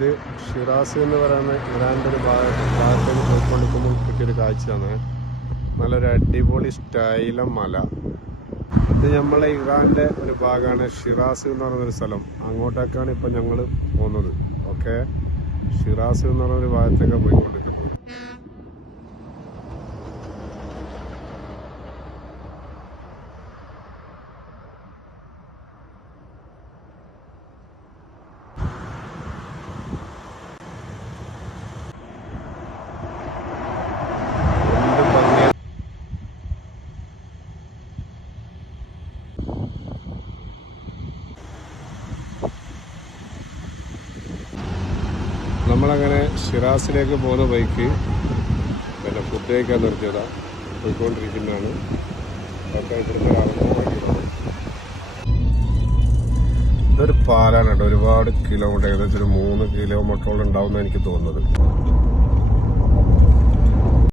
ഇത് ഷിറാസ് എന്ന് പറയുന്ന ഇറാൻ്റെ ഒരു ഭാഗത്തേക്ക് പോയിക്കൊണ്ടിരിക്കുമ്പോൾ കിട്ടിയൊരു കാഴ്ചയാണ്. നല്ലൊരു അടിപൊളി സ്റ്റൈലം മല. ഇത് നമ്മളെ ഇറാൻ്റെ ഒരു ഭാഗമാണ് ഷിറാസ് എന്ന് പറയുന്നൊരു സ്ഥലം. അങ്ങോട്ടേക്കാണ് ഇപ്പം ഞങ്ങൾ പോകുന്നത്. ഓക്കെ, ഷിറാസ് എന്ന് പറയുന്നൊരു ഭാഗത്തേക്കാണ് പോയിക്കൊണ്ടിരിക്കുന്നത്. നമ്മളങ്ങനെ ഷിറാസിലേക്ക് പോകുന്ന ബൈക്ക് പിന്നെ ഫുഡ് കഴിക്കാൻ നിർത്തിയതാണ്, പോയിക്കൊണ്ടിരിക്കുന്നതാണ്. ഒക്കെ ഇവിടുന്ന് ഇതൊരു പാലാണ് കേട്ടോ. ഒരുപാട് കിലോമീറ്റർ, ഏകദേശം ഒരു 3 കിലോമീറ്ററോളം ഉണ്ടാവും എന്നാണ് എനിക്ക് തോന്നുന്നത്.